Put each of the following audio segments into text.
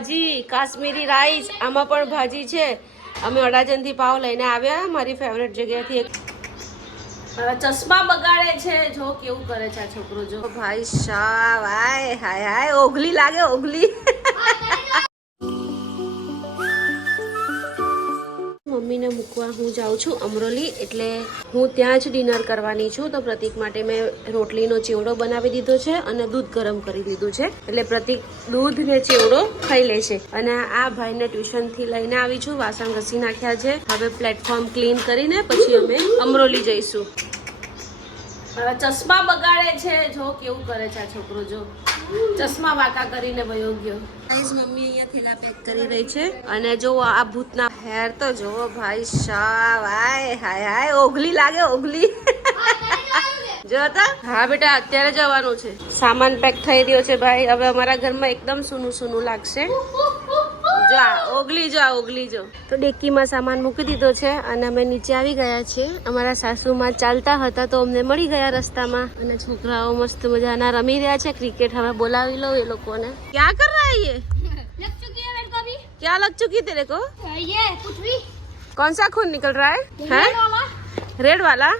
ભાજી, કાશ્મીરી રાઈસ, આમાં પણ ભાજી છે. અમે અડાજણથી પાવ લઈને આવ્યા મારી ફેવરેટ જગ્યાથી. ચશ્મા બગાડે છે, જો કેવું કરે છે આ છોકરો. જો ભાઈ સાહેબ, હાય હાય હાય, ઓગલી લાગે, ઓગલી. મમ્મીને મૂકવા હું જાઉં છું અમરોલી, એટલે હું ત્યાં જ ડિનર કરવાની છું. તો પ્રતિક માટે મેં રોટલીનો ચેવડો બનાવી દીધો છે અને દૂધ ગરમ કરી દીધું છે. એટલે પ્રતિક દૂધ ને ચેવડો ખાઈ લેશે. અને આ ભાઈને ટ્યુશનથી લઈને આવી છું, વાસણ ઘસી નાખ્યા છે. હવે પ્લેટફોર્મ ક્લીન કરીને પછી અમે અમરોલી જઈશું. ચશ્મા બગાડે છે, જો કેવું કરે છે આ છોકરો. જો ચશ્મા વાકા કરીને વયો ગયો. ગાઈસ, મમ્મી અહીંયા થેલા પેક કરી રહી છે. અને જો આ ભૂતના હેર તો જોવો ભાઈ સાહેબ, હાય હાય હાય, ઓગલી લાગે, ઓગલી. જો તો હા બેટા, અત્યારે જવાનું છે. સામાન પેક થઈ રહ્યો છે ભાઈ. હવે અમારા ઘરમાં એકદમ સૂનું સૂનું લાગશે. જા ઓગલી, જા ઓગલી. જો તો ડેકીમાં સામાન મૂકી દીધો છે અને અમે નીચે આવી ગયા છીએ. અમારા સાસુમાં ચાલતા હતા તો અમને મળી ગયા રસ્તામાં. અને છોકરાઓ મસ્ત મજાના રમી રહ્યા છે ક્રિકેટ. હવે બોલાવી લો એ લોકોને. ક્યાં કર રહા હે? लग चुकी है मेरे को अभी। क्या लग चुकी तेरे को? ये पुतली। कौन सा खून निकल रहा है? रेड वाला?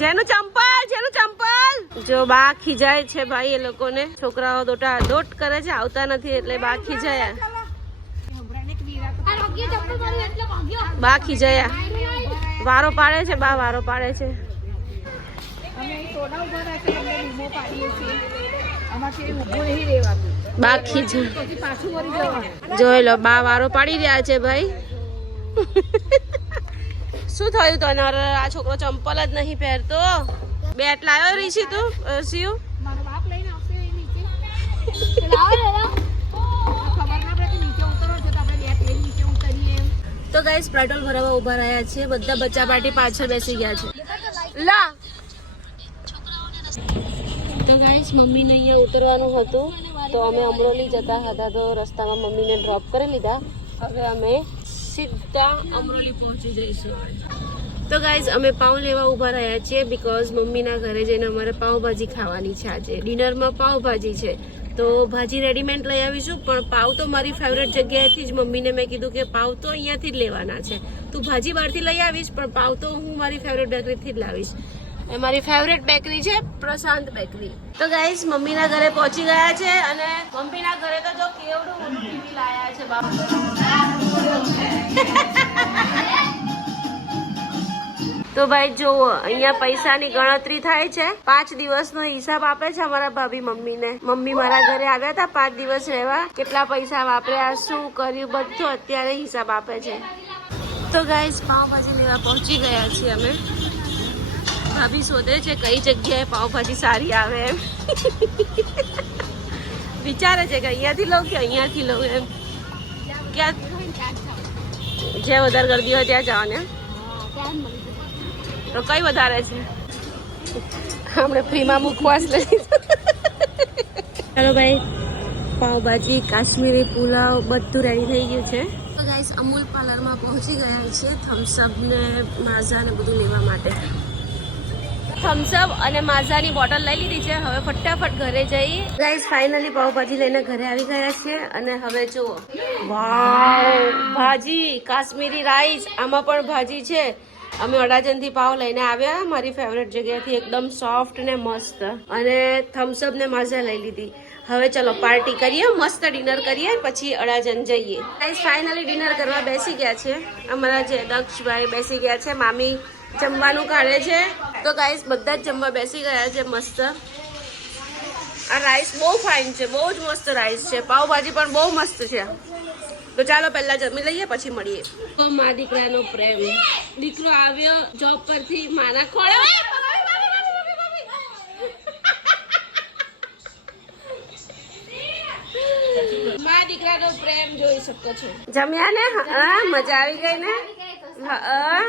જેનું ચંપલ. જો બા ખીજાય છે ભાઈ એ લોકોને. છોકરાઓ દોટ કરે છે, આવતા નથી એટલે બા ખીજાયા. બા ખીજાયા, વારો પાડે છે, બા વારો પાડે છે. બા ખીજાય, જોઈ લો બા વારો પાડી રહ્યા છે ભાઈ. શું થયું તને? આ છોકરો ચંપલ જ નહીં પહેરતો. બેટ લાવ્યો રીશી તું? શિવ તો ગાઈસ પેટ્રોલ ભરાવા ઉભા રહ્યા છે. બધા બચ્ચા પાર્ટી પાછળ બેસી ગયા છે. લા તો ગાઈસ, મમ્મીને અહીંયા ઉતરવાનું હતું તો અમે અમરોલી જતા હતા તો રસ્તામાં મમ્મીને ડ્રોપ કરી લીધા. હવે અમે સીધા અમરોલી પહોંચી જઈશું. તો ગાઈઝ, અમે પાઉં લેવા ઊભા રહ્યા છીએ બીકોઝ મમ્મીના ઘરે જઈને અમારે પાઉંભાજી ખાવાની છે. આજે ડિનરમાં પાઉંભાજી છે તો ભાજી રેડીમેડ લઈ આવીશું. પણ પાઉં તો મારી ફેવરેટ જગ્યાએથી જ મમ્મીને મેં કીધું કે પાઉં તો અહીંયાથી જ લેવાના છે. તું ભાજી બહારથી લઈ આવીશ પણ પાઉં તો હું મારી ફેવરેટ બેકરીથી જ લાવીશ. એ મારી ફેવરેટ બેકરી છે પ્રશાંત બેકરી. તો ગાઈઝ, મમ્મીના ઘરે પહોંચી ગયા છે અને મમ્મીના ઘરે તો જો કેવડું મોટું ટીવી લાયા છે બાપુ. તો ભાઈ જો અહીંયા પૈસાની ગણતરી થાય છે. 5 દિવસનો હિસાબ આપે છે અમારા ભાભી મમ્મીને. મમ્મી મારા ઘરે આવ્યા હતા 5 દિવસ રહેવા. કેટલા પૈસા વાપર્યા, શું કર્યું, બધું અત્યારે હિસાબ આપે છે. તો ગાઈઝ, પાવભાજી લેવા પહોંચી ગયા છીએ અમે. ભાભી શોધે છે કઈ જગ્યાએ પાવભાજી સારી આવે એમ. વિચારે છે કે અહીંયાથી લઉં કે અહીંયાથી લઉં એમ. ક્યાં જ્યાં વધારે ગરદી હોય ત્યાં જવાને. તો કઈ વધારે છે? આપણે ફ્રીમાં મુખવાસ લઈ. ચાલો ભાઈ, પાવભાજી, કાશ્મીરી પુલાવ બધું રેડી થઈ ગયું છે. તો ગાઈસ, અમૂલ પાર્લરમાં પહોંચી ગયા છીએ થમ્સઅપ ને માઝા ને બધું લેવા માટે. થમ્સઅપ અને માઝાની બોટલ લઈ લીધી છે. હવે ફટાફટ ઘરે જઈએ. ગાઈસ, ફાઇનલી પાવભાજી લઈને ઘરે આવી ગયા છીએ અને હવે જુઓ, વાવ, ભાજી, કાશ્મીરી રાઈસ, આમાં પણ ભાજી છે. અમે અડાજણથી પાવ લઈને આવ્યા મારી ફેવરેટ જગ્યાથી, એકદમ સોફ્ટ ને મસ્ત. અને થમ્સઅપ ને માઝા લઈ લીધી. હવે ચલો પાર્ટી કરીએ, મસ્ત ડિનર કરીએ, પછી અડાજણ જઈએ. ગાઈસ, ફાઇનલી ડિનર કરવા બેસી ગયા છે. અમારા જે દક્ષભાઈ બેસી ગયા છે. મામી જમવાનું કાઢે છે. તો ગાઈસ, બધા જ જમવા બેસી ગયા છે મસ્ત. આ રાઈસ બહુ ફાઇન છે, બહુ જ મસ્ત રાઈસ છે. પાવભાજી પણ બહુ મસ્ત છે. તો ચાલો પહેલા જમી લઈએ પછી મળીએ. તો મા દીકરાનો પ્રેમ. દીકરો આવ્યો જોબ પરથી, માના ખોળે. મા દીકરાનો પ્રેમ જોઈ શકો છો. જમ્યા ને? હા, મજા આવી ગઈ ને? હા.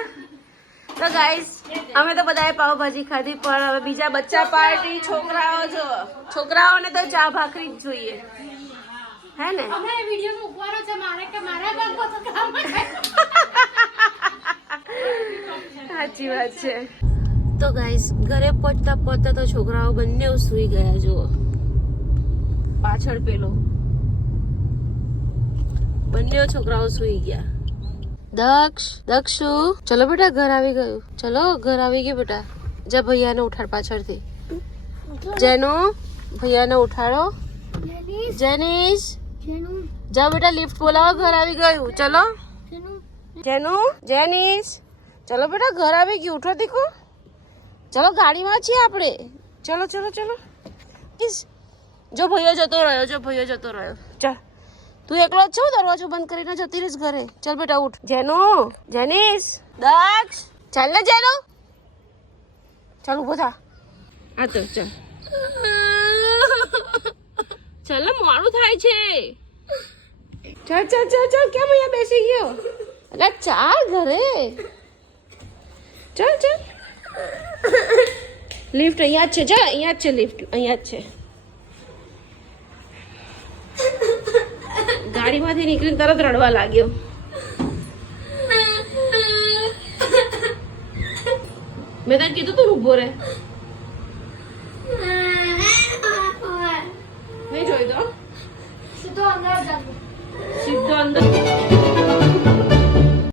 તો ગાઈસ, અમે તો બધાએ પાવભાજી ખાધી પણ હવે બીજા બચ્ચા પાર્ટી, છોકરાઓ જો, છોકરાઓને તો ચા ભાખરી જ જોઈએ. હે ને? અમે વિડિયો મૂકવાનો છે મારે કે મારા બાપ તો કામ સાચી વાત છે. તો ગાઈસ, ઘરે પહોંચતા તો છોકરાઓ બંને સૂઈ ગયા. જુઓ પાછળ પેલો બંને છોકરાઓ સુઈ ગયા. દક્ષુ ચલો બેટા ઘર આવી ગયું. ચલો ઘર આવી ગયું બેટા. જા ભૈયાને ઉઠાડ પાછળથી. જેનો ભૈયાને ઉઠાડો. જેનિસ જા બેટા લિફ્ટ બોલાવો ઘર આવી ગયું. ચલો જેનિસ ચલો બેટા ઘર આવી ગયું. ઉઠો દીકો. ચલો ગાડીમાં છીએ આપણે. ચલો જો ભૈયો જતો રહ્યો. ચાલ તું એકલો જ છો. દરવાજો બંધ કરીને જતી રહીશ ઘરે. ચાલ બેટા ઉઠ. જેનિસ દક્ષ ચાલ ને જેનો. ચાલ ઉભો થા. આ તો ચાલ ચાલ મોડું થાય છે. ચાલ કેમ અહીંયા બેસી ગયો? અલા ચાલ ઘરે. ચાલ લિફ્ટ અહીંયા જ છે. જા અહીંયા જ છે લિફ્ટ. અહીંયા જ છે. ગાડીમાંથી નીકળીને તરત રડવા લાગ્યો. મેં તને કીધું તું ઊભો રહે. મેં જોઈ દો સીધો અંદર.